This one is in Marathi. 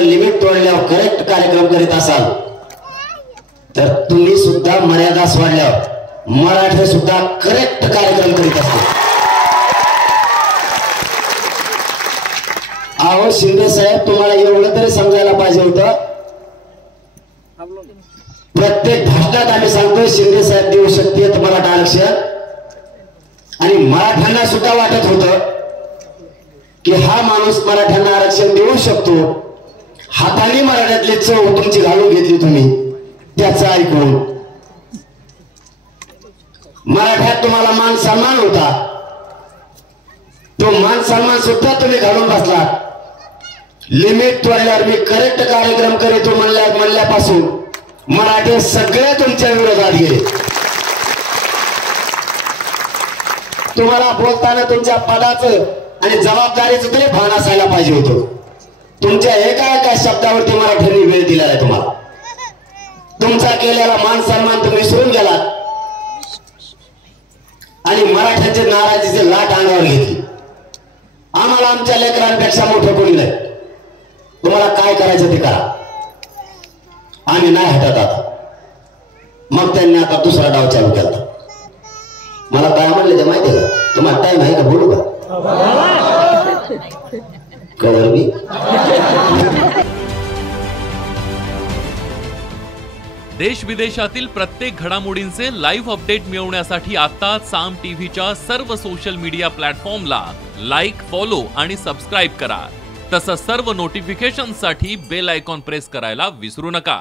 जर लिमिट तोडल्यावर करेक्ट कार्यक्रम करीत असाल तर तुम्ही सुद्धा मर्यादा सोडल्यावर मराठी सुद्धा करेक्ट कार्यक्रम करीत असते। अहो शिंदे साहेब, तुम्हाला एवढं तरी समजायला पाहिजे होतं, प्रत्येक भाषणात आम्ही सांगतो शिंदे साहेब देऊ शकतात मराठा आरक्षण, आणि मराठ्यांना सुद्धा वाटत होतं की हा माणूस मराठ्यांना आरक्षण देऊ शकतो। हाताने मराठ्यातली चव तुमची घालून घेतली तुम्ही, त्याचं ऐकून मराठ्यात तुम्हाला मान सन्मान होता, तो मान सन्मान सुद्धा तुम्ही घालून बसला। लिमिट तोडल्यावर मी करेक्ट कार्यक्रम करीतो म्हणल्यापासून मराठे सगळे तुमच्या विरोधात गेले। तुम्हाला बोलताना तुमच्या पदाचं आणि जबाबदारीचं तरी भान असायला पाहिजे होतं। तुमच्या एका शब्दावरती मराठ्यांनी वेळ दिलेला आहे तुम्हाला। तुमचा केलेला मान सन्मान तुम्ही विसरून गेलात आणि मराठ्यांचे नाराजीचे लाट अंगावर घेतली। आम्हाला आमच्या लेकरांपेक्षा मोठं कोणी नाही, तुम्हाला काय करायचं ते करा, आम्ही नाही हटत आता। मग त्यांनी आता दुसरा डाव चालू केला। मला काय म्हणले ते माहिती का? तुम्हाला टाइम आहे का? बोलू का? कळलं मी? देश विदेशातील प्रत्येक घडामोडींचे लाईव्ह अपडेट मिळवण्यासाठी आता साम टीव्हीच्या सर्व सोशल मीडिया प्लॅटफॉर्मला लाईक, फॉलो आणि सबस्क्राईब करा। तसंच सर्व नोटिफिकेशनसाठी बेल आयकॉन प्रेस करायला विसरू नका।